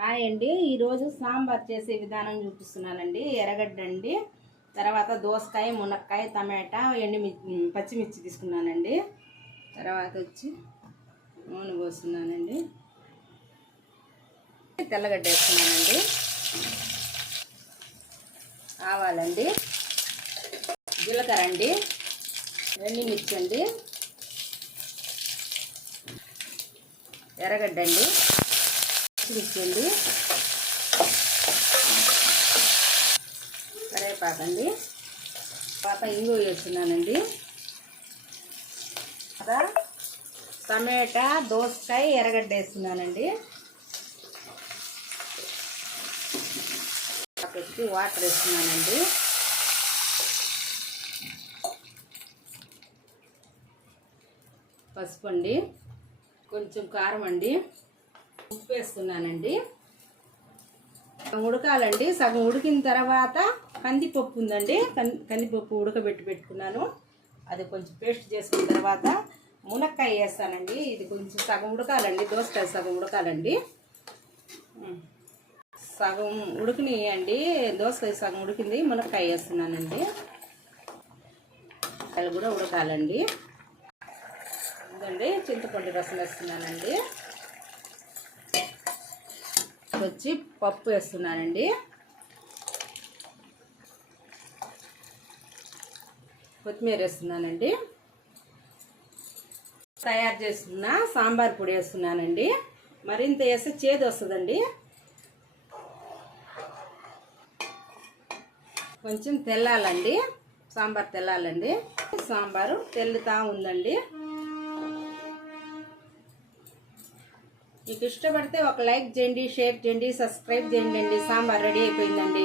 Hi అండి, ఈరోజు సాంబార్ చేసే విధానం చూపిస్తున్నానండి. ఎర్రగడ్డ అండి, తర్వాత దోసకాయ, మునక్కాయ, టమాటా, పచ్చిమిర్చి తీసుకున్నానండి. తర్వాత వచ్చి నూనె పోస్తున్నానండి. తెల్లగడ్డ వేస్తున్నానండి. ఆవాలండి, జీలకర్ర అండి, ఎండుమిర్చి అండి, ఎర్రగడ్డ అండి, పచ్చిమిర్చి అండి, కరివేపాకండి, తర్వాత ఇంగు వేస్తున్నానండి. టమాటా, దోసకాయ, ఎర్రగడ్డ వేస్తున్నానండి. పెట్టి వాటర్ వేస్తున్నానండి. పసుపు అండి, కొంచెం కారం అండి, ఉప్పు వేస్తున్నానండి. ఉడకాలండి. సగం ఉడికిన తర్వాత కందిపప్పు ఉందండి, కందిపప్పు ఉడకబెట్టి పెట్టుకున్నాను. అది కొంచెం పేస్ట్ చేసుకున్న తర్వాత మునక్కాయ వేస్తానండి. ఇది కొంచెం సగం ఉడకాలండి, దోసకాయ సగం ఉడకాలండి. సగం ఉడికినాయండి, దోసకాయ సగం ఉడికింది, మునక్కాయ వేస్తున్నానండి. అది కూడా ఉడకాలండి. ఇదండి చింతపండు రసం వేస్తున్నానండి. వచ్చి పప్పు వేస్తున్నానండి. కొత్తిమీర వేస్తున్నానండి. తయారు చేసుకున్న సాంబార్ పొడి వేస్తున్నానండి. మరింత వేస్తే చేదు వస్తుందండి. కొంచెం తెల్లాలండి, సాంబార్ తెల్లాలండి. సాంబారు తెల్లుతా ఉందండి. మీకు ఇష్టపడితే ఒక లైక్ చేయండి, షేర్ చేయండి, సబ్స్క్రైబ్ చేయండి. సాంబార్ రెడీ అయిపోయిందండి.